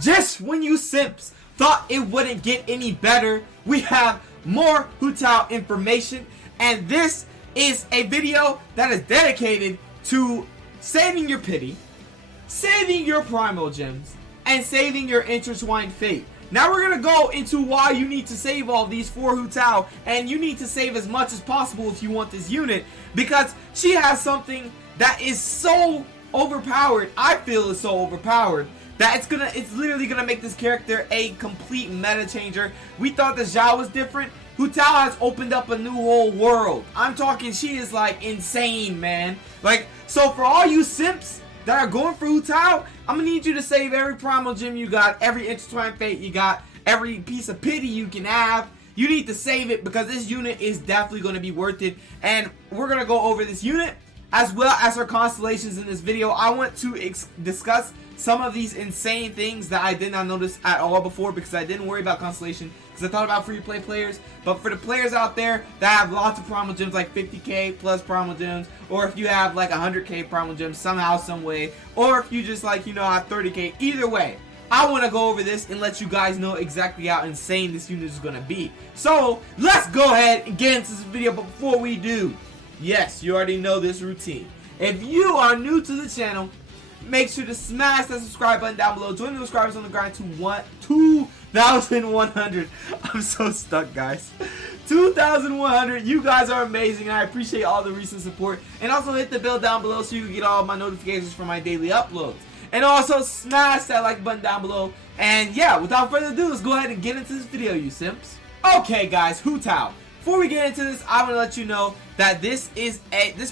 Just when you simps thought it wouldn't get any better, we have more Hu Tao information, and this is a video that is dedicated to saving your pity, saving your primal gems, and saving your intertwined fate. Now we're gonna go into why you need to save all these for Hu Tao, and you need to save as much as possible if you want this unit, because she has something that is so overpowered. I feel is so overpowered that it's literally gonna make this character a complete meta changer. We thought the Zhao was different. Hu Tao has opened up a new whole world. I'm talking, she is like insane, man. Like, so for all you simps that are going for Hu Tao, I'm gonna need you to save every primal gem you got, every intertwined fate you got, every piece of pity you can have. You need to save it because this unit is definitely gonna be worth it. And we're gonna go over this unit as well as her constellations in this video. I want to discuss some of these insane things that I did not notice at all before, because I didn't worry about Constellation because I thought about free to play players. But for the players out there that have lots of primal gems, like 50k plus primal gems, or if you have like 100k primal gems somehow, some way, or if you just like, you know, have 30k, either way, I want to go over this and let you guys know exactly how insane this unit is going to be. So let's go ahead and get into this video. But before we do, yes, you already know this routine. If you are new to the channel, make sure to smash that subscribe button down below. Join the subscribers on the grind to 2,100. I'm so stuck, guys. 2,100. You guys are amazing, and I appreciate all the recent support. And also hit the bell down below so you can get all of my notifications for my daily uploads. And also smash that like button down below. And yeah, without further ado, let's go ahead and get into this video, you simps. Okay, guys, Hu Tao. Before we get into this, I want to let you know that this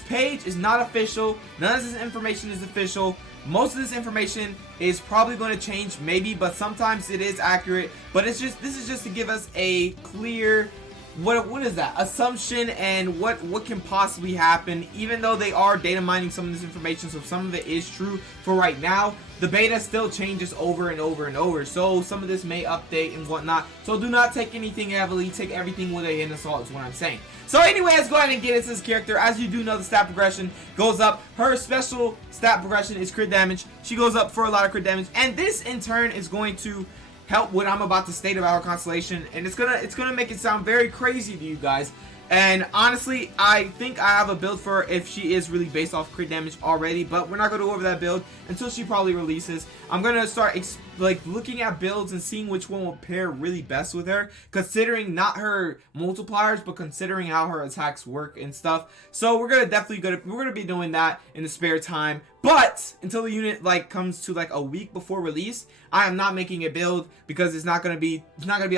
page is not official. None of this information is official. Most of this information is probably going to change, maybe, but sometimes it is accurate. But this is just to give us a clear what is that assumption and what can possibly happen, even though they are data mining some of this information, so some of it is true for right now. The beta still changes over and over and over, so some of this may update and whatnot. So do not take anything heavily, take everything with a grain of salt is what I'm saying. So anyway, let's go ahead and get into this character. As you do know, the stat progression goes up. Her special stat progression is crit damage. She goes up for a lot of crit damage, and this in turn is going to help what I'm about to state about her constellation, and it's gonna make it sound very crazy to you guys. And honestly, I think I have a build for her if she is really based off crit damage already, but we're not going to go over that build until she probably releases. I'm going to start like looking at builds and seeing which one will pair really best with her, considering not her multipliers, but considering how her attacks work and stuff. So we're going to be doing that in the spare time. But until the unit like comes to like a week before release, I am not making a build, because it's not going to be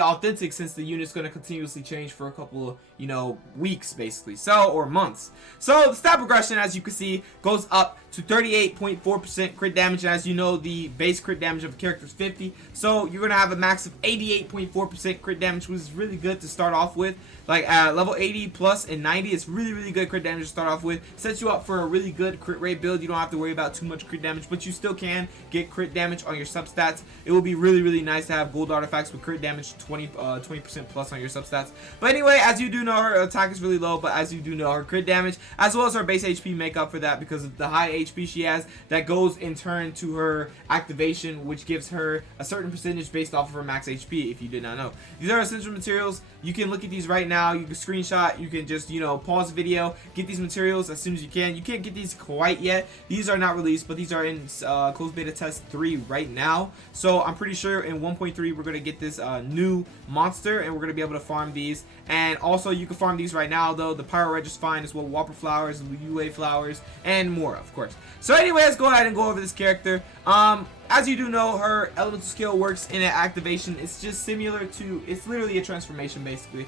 authentic, since the unit's going to continuously change for a couple of, you know, weeks basically, so, or months. So the stat progression, as you can see, goes up to 38.4% crit damage, and as you know, the base crit damage of the character is 50, so you're going to have a max of 88.4% crit damage, which is really good to start off with. Like level 80 plus and 90, it's really good crit damage to start off with. Sets you up for a really good crit rate build. You don't have to worry about too much crit damage, but you still can get crit damage on your substats. It will be really nice to have gold artifacts with crit damage 20% plus on your substats. But anyway, as you do know, her attack is really low, but as you do know, her crit damage as well as her base HP make up for that, because of the high HP she has that goes in turn to her activation, which gives her a certain percentage based off of her max HP, if you did not know. These are essential materials. You can look at these right now. You can screenshot, you can just, you know, pause the video, get these materials as soon as you can. You can't get these quite yet. These are not released, but these are in closed beta test 3 right now. So I'm pretty sure in 1.3 we're going to get this new monster, and we're going to be able to farm these. And also you can farm these right now, though. The Pyro Reg is fine, as well Whopper Flowers, UA Flowers, and more, of course. So anyway, let's go ahead and go over this character. As you do know, her elemental skill works in an activation. It's just similar to, it's literally a transformation basically.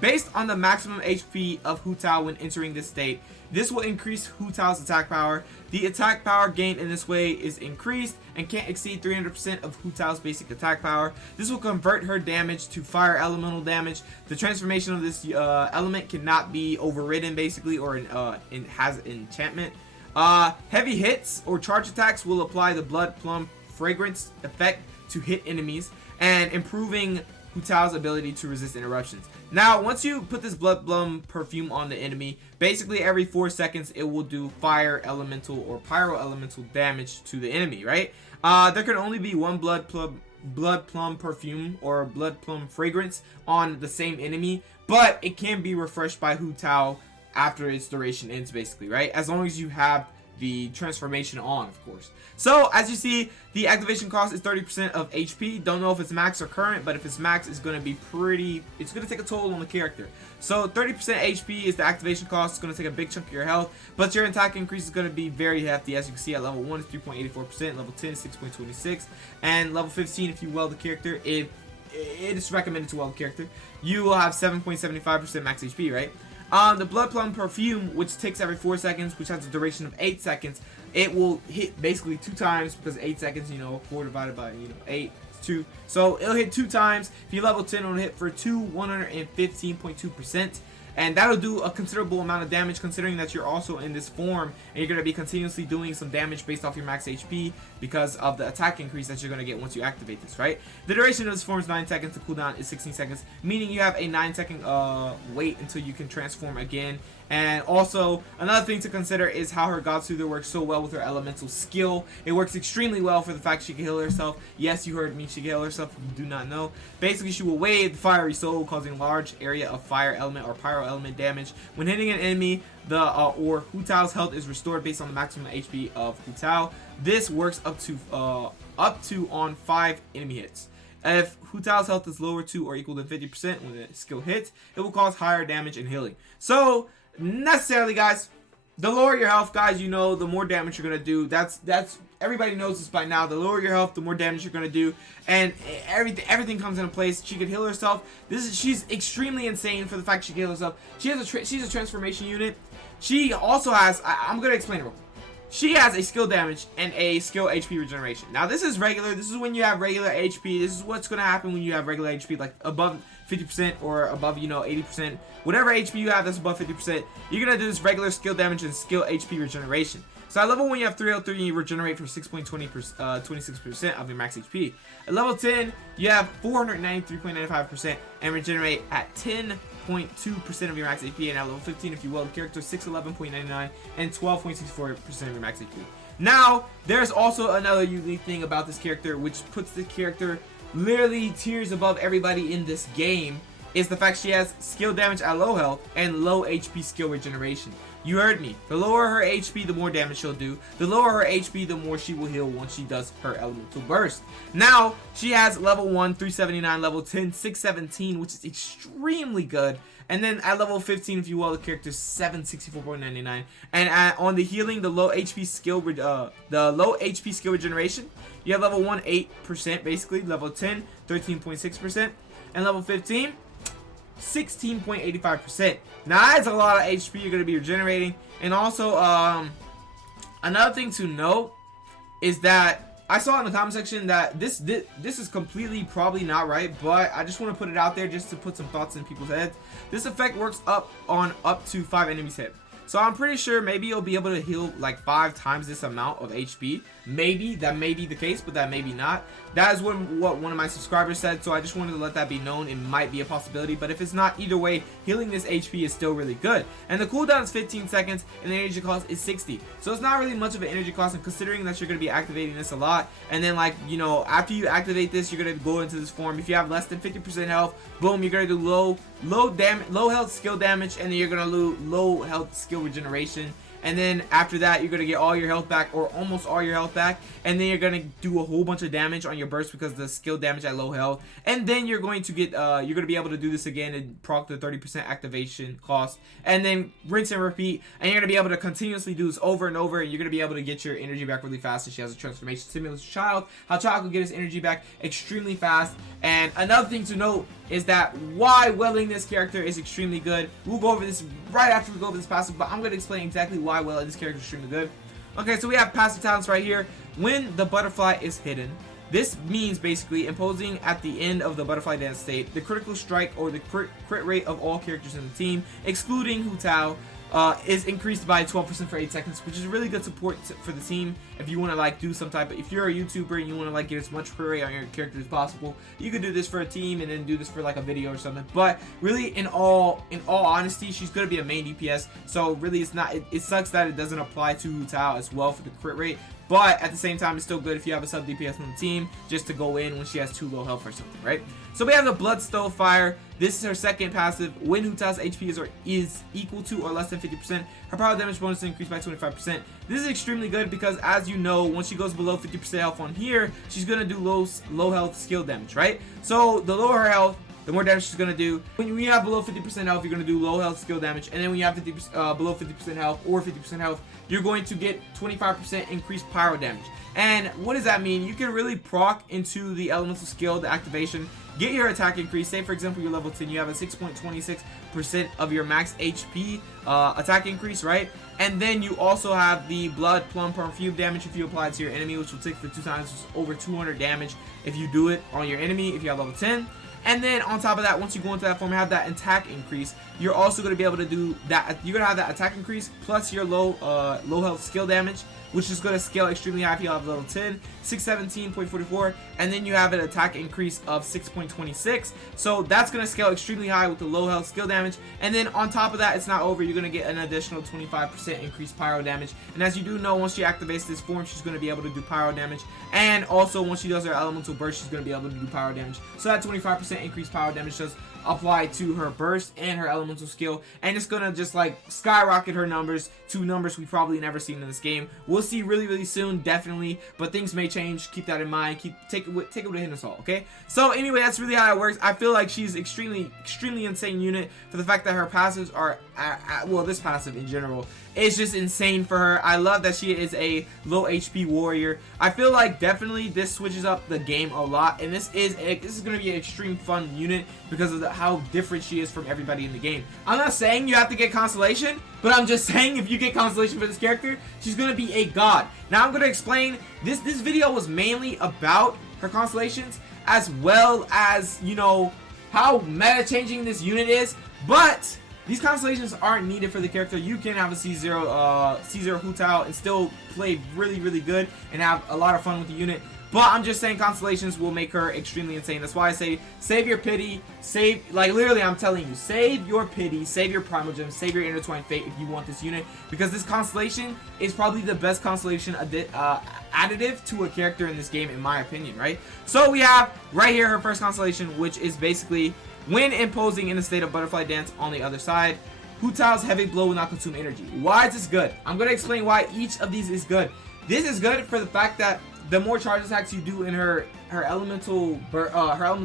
Based on the maximum HP of Hu Tao when entering this state, this will increase Hu Tao's attack power. The attack power gained in this way is increased and can't exceed 300% of Hu Tao's basic attack power. This will convert her damage to fire elemental damage. The transformation of this element cannot be overridden basically, or it has enchantment. Heavy hits or charge attacks will apply the Blood Plum Fragrance effect to hit enemies, and improving Hu Tao's ability to resist interruptions. Now, once you put this Blood Plum perfume on the enemy, basically every 4 seconds it will do fire elemental or pyro elemental damage to the enemy, right? There can only be one Blood Plum perfume or Blood Plum fragrance on the same enemy, but it can be refreshed by Hu Tao after its duration ends, basically, right? As long as you have the transformation on, of course. So as you see, the activation cost is 30% of HP. Don't know if it's max or current, but if it's max, it's going to be it's going to take a toll on the character. So 30% HP is the activation cost. It's going to take a big chunk of your health, but your attack increase is going to be very hefty. As you can see, at level 1 is 3.84%, level 10 is 6.26, and level 15, if you weld the character, it is recommended to weld the character, you will have 7.75% max HP, right? The Blood Plum perfume, which ticks every 4 seconds, which has a duration of 8 seconds, it will hit basically 2 times, because 8 seconds, 4 divided by 8 is 2. So it'll hit 2 times. If you level 10, it'll hit for 115.2%. And that'll do a considerable amount of damage, considering that you're also in this form and you're going to be continuously doing some damage based off your max HP because of the attack increase that you're going to get once you activate this, right? The duration of this form is 9 seconds. The cooldown is 16 seconds, meaning you have a 9-second wait until you can transform again. And also, another thing to consider is how her God Soother works so well with her elemental skill. It works extremely well for the fact she can heal herself. Yes, you heard me, she can heal herself if you do not know. Basically, she will wave the Fiery Soul, causing a large area of fire element or pyro element damage. When hitting an enemy, or Hu Tao's health is restored based on the maximum HP of Hu Tao. This works up to on 5 enemy hits. If Hu Tao's health is lower to or equal to 50% when the skill hits, it will cause higher damage and healing. So, necessarily, guys, the lower your health, guys, the more damage you're gonna do. That's everybody knows this by now. The lower your health, the more damage you're gonna do, and everything comes into place. She can heal herself. She's extremely insane for the fact she can heal herself. She's a transformation unit. She also has, I'm gonna explain it real quick. She has a skill damage and a skill HP regeneration. Now, this is regular. This is when you have regular HP. This is what's going to happen when you have regular HP, like above 50% or above, 80%. Whatever HP you have that's above 50%, you're going to do this regular skill damage and skill HP regeneration. So at level 1, you have 303, you regenerate for 6.26% of your max HP. At level 10, you have 493.95% and regenerate at 10.2% of your max HP. And at level 15, if you will, the character 611.99 and 12.64% of your max HP. Now, there's also another unique thing about this character, which puts the character literally tiers above everybody in this game, is the fact she has skill damage at low health and low HP skill regeneration. You heard me. The lower her HP, the more damage she'll do. The lower her HP, the more she will heal once she does her elemental burst. Now, she has level 1, 379, level 10, 617, which is extremely good. And then at level 15, if you will, the character 764.99. And on the healing, the low HP skill regeneration, you have level 1, 8%, basically. Level 10, 13.6%. And level 15, 16.85%. Now that's a lot of HP you're going to be regenerating. And also, another thing to note is that I saw in the comment section that this is completely probably not right, but I just want to put it out there just to put some thoughts in people's heads. This effect works up to 5 enemies hit. So I'm pretty sure maybe you'll be able to heal like 5 times this amount of HP. Maybe that may be the case, but that may be not. That is what one of my subscribers said, so I just wanted to let that be known. It might be a possibility, but if it's not, either way, healing this HP is still really good. And the cooldown is 15 seconds, and the energy cost is 60. So it's not really much of an energy cost, and considering that you're going to be activating this a lot, and then after you activate this, you're going to go into this form. If you have less than 50% health, boom, you're going to do low health skill damage, and then you're going to lose low health skill regeneration. And then after that, you're going to get all your health back, or almost all your health back. And then you're going to do a whole bunch of damage on your burst because of the skill damage at low health. And then you're going to get, you're going to be able to do this again and proc the 30% activation cost. And then rinse and repeat. And you're going to be able to continuously do this over and over. And you're going to be able to get your energy back really fast. And she has a transformation similar to Child. How Child can get his energy back extremely fast. And another thing to note is that why welling this character is extremely good. We'll go over this right after we go over this passive, but I'm going to explain exactly why welling this character is extremely good. Okay, so we have passive talents right here. When the butterfly is hidden, this means basically imposing at the end of the butterfly dance state the critical strike or the crit rate of all characters in the team, excluding Hu Tao. is increased by 12% for 8 seconds, which is really good support for the team. If you want to like do some type of, if you're a YouTuber and you want to like get as much crit rate on your character as possible, you could do this for a team and then do this for like a video or something. But really, in all honesty, she's gonna be a main DPS, so really it's not, it sucks that it doesn't apply to Tao as well for the crit rate. But at the same time, it's still good if you have a sub DPS on the team just to go in when she has too low health or something, right? So we have the Blood Stove Fire. This is her second passive. When Hu Tao's HP is equal to or less than 50%, her power damage bonus is increased by 25%. This is extremely good because, as you know, once she goes below 50% health on here, she's gonna do low health skill damage, right? So the lower her health, the more damage she's gonna do. When you have below 50% health, you're gonna do low health skill damage, and then when you have below 50% health or 50% health, you're going to get 25% increased pyro damage. And what does that mean? You can really proc into the elemental skill, the activation, get your attack increase. Say for example you're level 10, you have a 6.26% of your max HP attack increase, right? And then you also have the Blood Plum Perfume damage if you apply it to your enemy, which will take for 2 times, over 200 damage if you do it on your enemy if you have level 10. And then on top of that, once you go into that form and have that attack increase, you're also going to be able to do that. You're going to have that attack increase plus your low health skill damage, which is going to scale extremely high if you have level 10, 617.44, and then you have an attack increase of 6.26. So that's going to scale extremely high with the low health skill damage. And then on top of that, it's not over. You're going to get an additional 25% increased pyro damage. And as you do know, once she activates this form, she's going to be able to do pyro damage. And also, once she does her elemental burst, she's going to be able to do pyro damage. So that 25% increased pyro damage does apply to her burst and her elemental skill, and it's gonna just like skyrocket her numbers to numbers we've probably never seen in this game. We'll see really soon, definitely, but things may change. Keep that in mind. Take it with a hint of salt, okay? So anyway, that's really how it works. I feel like she's extremely insane unit for the fact that her passives are well, this passive in general is just insane for her. I love that she is a low HP warrior. I feel like definitely this switches up the game a lot, and this is going to be an extreme fun unit because of how different she is from everybody in the game. I'm not saying you have to get Constellation, but I'm just saying if you get Constellation for this character, she's going to be a god. Now I'm going to explain, this video was mainly about her Constellations as well as, you know, how meta changing this unit is, but these Constellations aren't needed for the character. You can have a C0 Hu Tao and still play really good and have a lot of fun with the unit. But I'm just saying Constellations will make her extremely insane. That's why I say save your pity, like literally I'm telling you, save your pity, save your primal gem, save your intertwined fate if you want this unit, because this Constellation is probably the best Constellation additive to a character in this game, in my opinion, right? So we have right here her first Constellation, which is basically when imposing in a state of butterfly dance on the other side, Hu Tao's heavy blow will not consume energy. Why is this good? I'm going to explain why each of these is good. This is good for the fact that the more charge attacks you do in her elemental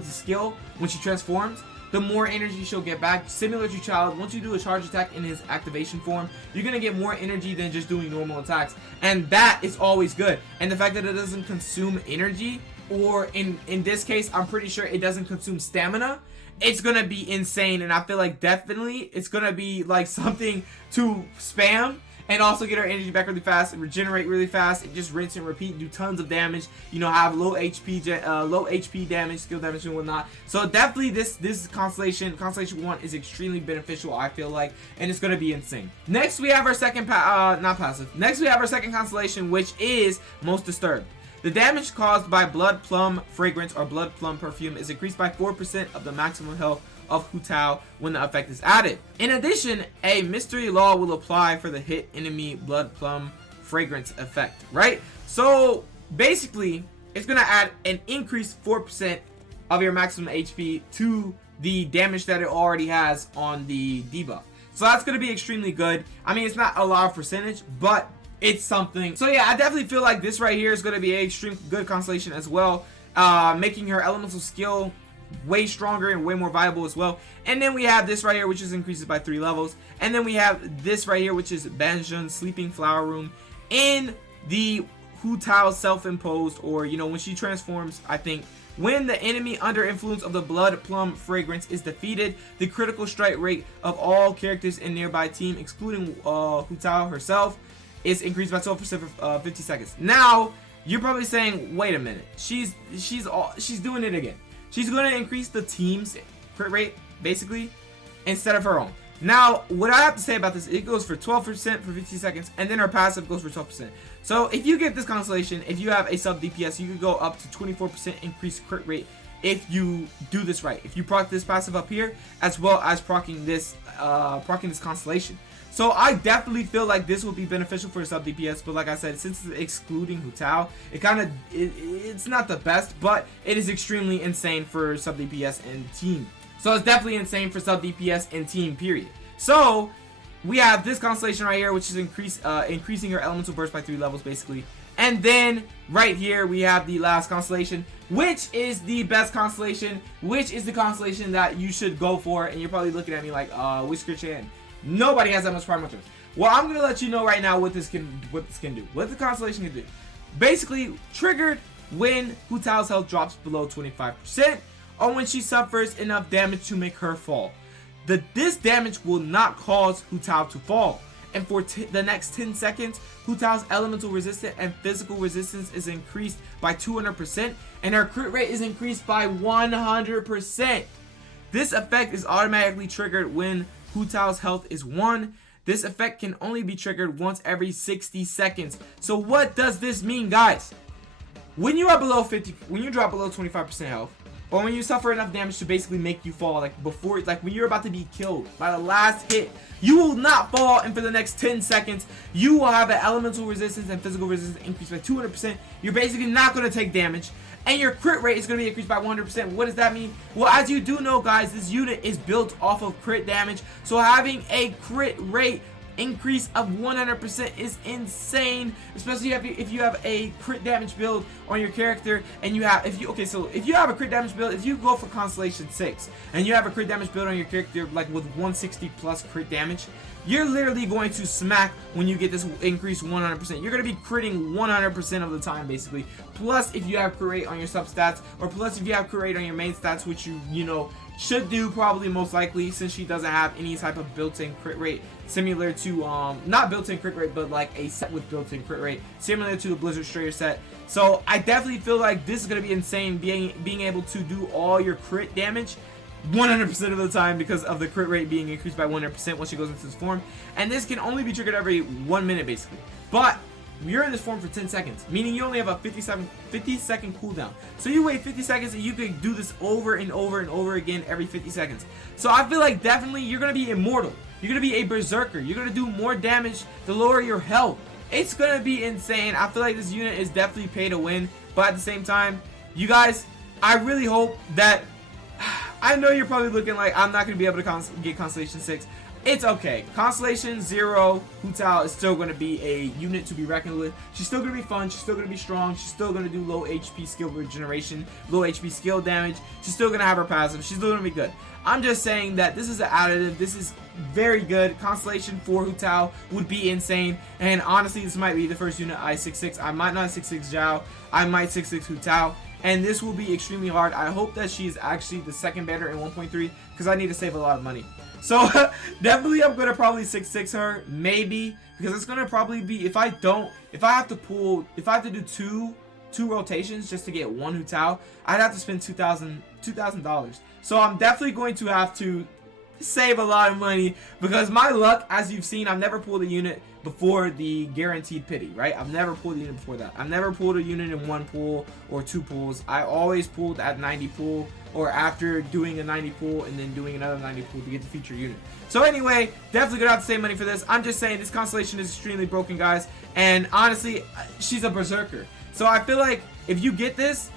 skill when she transforms, the more energy she'll get back. Similar to Child, once you do a charge attack in his activation form, you're going to get more energy than just doing normal attacks. And that is always good. And the fact that it doesn't consume energy, or in this case, I'm pretty sure it doesn't consume stamina, it's going to be insane. And I feel like definitely it's going to be like something to spam and also get our energy back really fast and regenerate really fast and just rinse and repeat, do tons of damage, you know, have low HP damage, skill damage and whatnot. So definitely this Constellation 1 is extremely beneficial, I feel like, and it's gonna be insane. Next we have our second Next we have our second Constellation, which is Most Disturbed. The damage caused by Blood Plum Fragrance or Blood Plum Perfume is increased by 4% of the maximum health of Hu Tao when the effect is added. In addition, a mystery law will apply for the hit enemy Blood Plum Fragrance effect, right? So basically, it's gonna add an increased 4% of your maximum HP to the damage that it already has on the debuff. So that's gonna be extremely good. I mean, it's not a lot of percentage, but it's something. So yeah, I definitely feel like this right here is gonna be an extreme good Constellation as well, making her elemental skill way stronger and way more viable as well. And then we have this right here, which is increases by 3 levels. And then we have this right here, which is Banjun Sleeping Flower Room in the Hu Tao self-imposed, or you know, when she transforms, I think when the enemy under influence of the Blood Plum Fragrance is defeated, the critical strike rate of all characters in nearby team, excluding Hu Tao herself, is increased by 12% for 50 seconds. Now you're probably saying, wait a minute, she's doing it again. She's going to increase the team's crit rate, basically, instead of her own. Now, what I have to say about this, it goes for 12% for 50 seconds, and then her passive goes for 12%. So if you get this Constellation, if you have a sub DPS, you could go up to 24% increased crit rate if you do this right. If you proc this passive up here, as well as procking this Constellation. So I definitely feel like this will be beneficial for sub DPS, but like I said, since it's excluding Hu Tao, it's not the best, but it is extremely insane for sub DPS and team. So it's definitely insane for sub DPS and team, period. So we have this Constellation right here, which is increasing her elemental burst by 3 levels basically. And then right here we have the last Constellation, which is the best Constellation, which is the Constellation that you should go for. And you're probably looking at me like, Whisker Chan. Nobody has that much Prime Ultras. Well, I'm gonna let you know right now what this can do. What the Constellation can do. Basically, triggered when Hu Tao's health drops below 25%, or when she suffers enough damage to make her fall. This damage will not cause Hu Tao to fall. And for the next 10 seconds, Hu Tao's elemental resistance and physical resistance is increased by 200%, and her crit rate is increased by 100%. This effect is automatically triggered when Hu Tao's health is 1. This effect can only be triggered once every 60 seconds. So what does this mean, guys? When you are below 50, when you drop below 25% health, or when you suffer enough damage to basically make you fall, like when you're about to be killed by the last hit, you will not fall, and for the next 10 seconds, you will have an elemental resistance and physical resistance increased by 200%. You're basically not going to take damage, and your crit rate is going to be increased by 100%. What does that mean? Well, as you do know, guys, this unit is built off of crit damage, so having a crit rate increase of 100% is insane, especially if you have a crit damage build on your character. And you have, if you have a crit damage build, if you go for Constellation 6 and you have a crit damage build on your character like with 160 plus crit damage, you're literally going to smack when you get this increase 100%. You're going to be critting 100% of the time basically. Plus if you have crit rate on your substats, or plus if you have crit rate on your main stats, which you know should do probably most likely, since she doesn't have any type of built-in crit rate similar to not built-in crit rate, but like a set with built-in crit rate similar to the Blizzard Strayer set. So I definitely feel like this is going to be insane, being able to do all your crit damage 100% of the time because of the crit rate being increased by 100% once she goes into this form. And this can only be triggered every 1 minute basically, but you're in this form for 10 seconds, meaning you only have a 50-second cooldown. So you wait 50 seconds and you can do this over and over and over again every 50 seconds. So I feel like definitely you're going to be immortal. You're going to be a berserker. You're going to do more damage to lower your health. It's going to be insane. I feel like this unit is definitely pay to win. But at the same time, you guys, I really hope that... I know you're probably looking like I'm not going to be able to get Constellation 6. It's okay. Constellation 0, Hu Tao is still going to be a unit to be reckoned with. She's still going to be fun. She's still going to be strong. She's still going to do low HP skill regeneration, low HP skill damage. She's still going to have her passive. She's still going to be good. I'm just saying that this is an additive. This is very good. Constellation 4 Hu Tao would be insane. And honestly, this might be the first unit I 6-6. I might not 6-6 Zhao. I might 6-6 Hu Tao. And this will be extremely hard. I hope that she's actually the second banner in 1.3 because I need to save a lot of money. So definitely I'm going to probably 6-6 her, maybe, because it's going to probably be, if I have to do two rotations just to get one Hu Tao, I'd have to spend $2,000. So I'm definitely going to have to save a lot of money, because my luck, as you've seen, I've never pulled a unit before the guaranteed pity, right? I've never pulled a unit before that. I've never pulled a unit in 1 pool or 2 pools. I always pulled at 90 pool, or after doing a 90 pool and then doing another 90 pool to get the feature unit. So anyway, definitely gonna have to save money for this. I'm just saying this Constellation is extremely broken, guys, and honestly, she's a berserker. So I feel like if you get this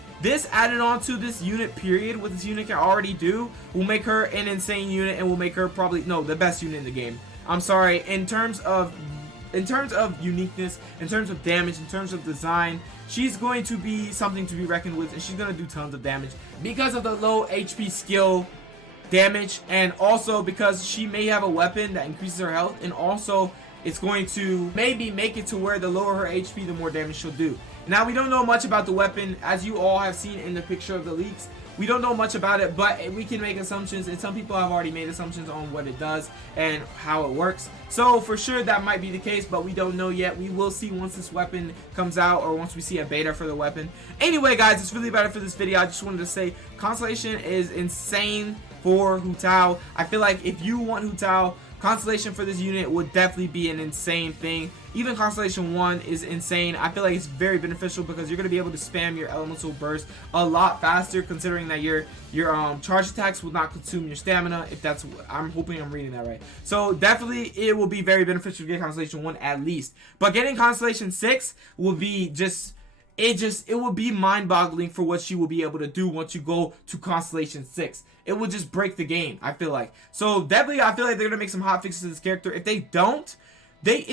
added on to this unit, period, what this unit can already do, will make her an insane unit and will make her probably, no, the best unit in the game. I'm sorry, in terms of uniqueness, in terms of damage, in terms of design, she's going to be something to be reckoned with, and she's going to do tons of damage because of the low HP skill damage, and also because she may have a weapon that increases her health, and also it's going to maybe make it to where the lower her HP, the more damage she'll do. Now, we don't know much about the weapon, as you all have seen in the picture of the leaks. We don't know much about it, but we can make assumptions, and some people have already made assumptions on what it does and how it works. So for sure that might be the case, but we don't know yet. We will see once this weapon comes out, or once we see a beta for the weapon. Anyway, guys, it's really about it for this video. I just wanted to say Constellation is insane for Hu Tao. I feel like if you want Hu Tao Constellation for this unit would definitely be an insane thing. Even Constellation 1 is insane. I feel like it's very beneficial because you're going to be able to spam your elemental burst a lot faster, considering that your charge attacks will not consume your stamina. If that's, I'm hoping I'm reading that right. So definitely it will be very beneficial to get Constellation 1 at least. But getting Constellation 6 will be it will be mind-boggling for what she will be able to do once you go to Constellation 6. It will just break the game, I feel like. So definitely, I feel like they're gonna make some hotfixes to this character. If they don't make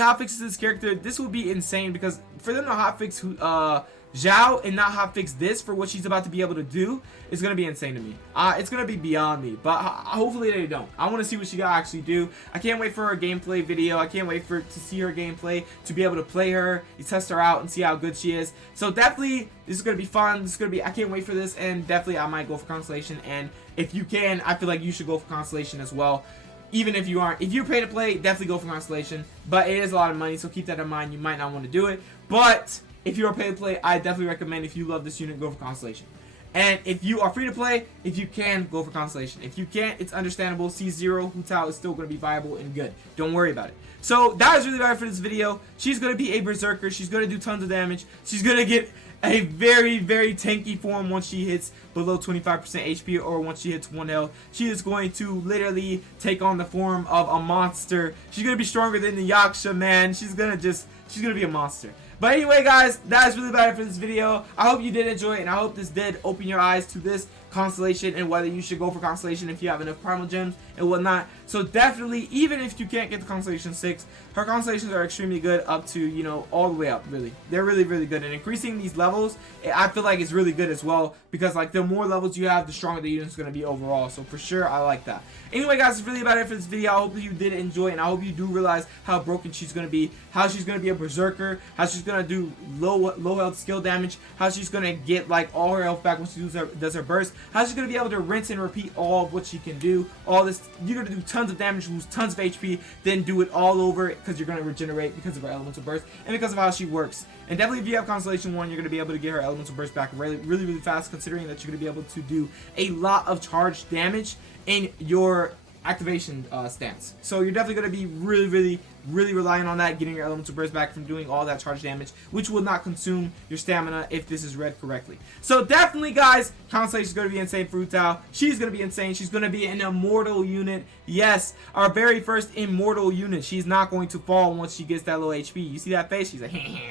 hotfixes to this character, this would be insane, because for them to hotfix Zhao and not hotfix this for what she's about to be able to do is gonna be insane to me. It's gonna be beyond me, but hopefully they don't. I want to see what she gotta actually do. I can't wait for her gameplay video. I can't wait to see her gameplay, to be able to play her, test her out, and see how good she is. So definitely, this is gonna be fun. This is gonna be. I can't wait for this, and definitely I might go for Constellation. And if you can, I feel like you should go for Constellation as well. Even if you aren't, if you're pay to play, definitely go for Constellation. But it is a lot of money, so keep that in mind. You might not want to do it, but if you are pay to play, I definitely recommend, if you love this unit, go for Constellation. And if you are free to play, if you can, go for Constellation. If you can't, it's understandable. C0 Hu Tao is still going to be viable and good. Don't worry about it. So that is really about it for this video. She's going to be a Berserker. She's going to do tons of damage. She's going to get a very, very tanky form once she hits below 25% HP, or once she hits 1 health. She is going to literally take on the form of a monster. She's going to be stronger than the Yaksha, man. She's going to be a monster. But anyway, guys, that is really about it for this video. I hope you did enjoy it, and I hope this did open your eyes to this Constellation and whether you should go for Constellation if you have enough primal gems and whatnot. So definitely, even if you can't get the Constellation 6, her Constellations are extremely good up to, you know, all the way up, really. They're really, really good. And increasing these levels, I feel like it's really good as well, because like the more levels you have, the stronger the unit's going to be overall. So for sure, I like that. Anyway, guys, that's really about it for this video. I hope you did enjoy, and I hope you do realize how broken she's going to be, how she's going to be a Berserker, how she's going to do low health skill damage, how she's going to get like all her health back when she does her burst, how she's going to be able to rinse and repeat all of what she can do. All this, you're going to do tons of damage, lose tons of HP, then do it all over, because you're going to regenerate because of her elemental burst and because of how she works. And definitely, if you have Constellation 1, you're going to be able to get her elemental burst back really, really, really fast, considering that you're going to be able to do a lot of charge damage in your activation stance. So you're definitely going to be really, really, really relying on that, getting your elemental burst back from doing all that charge damage, which will not consume your stamina if this is read correctly. So definitely, guys, Constellation is going to be insane for Hu Tao. She's going to be insane. She's going to be an immortal unit. Yes, our very first immortal unit. She's not going to fall once she gets that low HP. You see that face? She's like, I'm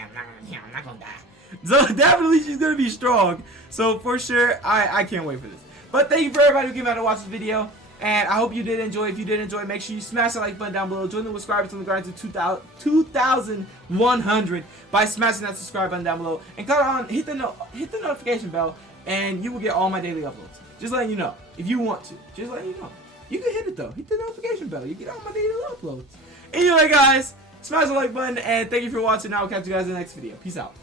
not going to die. So definitely, she's going to be strong. So for sure, I can't wait for this. But thank you for everybody who came out to watch this video. And I hope you did enjoy. If you did enjoy, make sure you smash that like button down below. Join the subscribers on the grind to 2,100 by smashing that subscribe button down below. And hit the notification bell, and you will get all my daily uploads. Just letting you know. If you want to. Just letting you know. You can hit it though. Hit the notification bell. You get all my daily uploads. Anyway, guys, smash the like button, and thank you for watching. I will catch you guys in the next video. Peace out.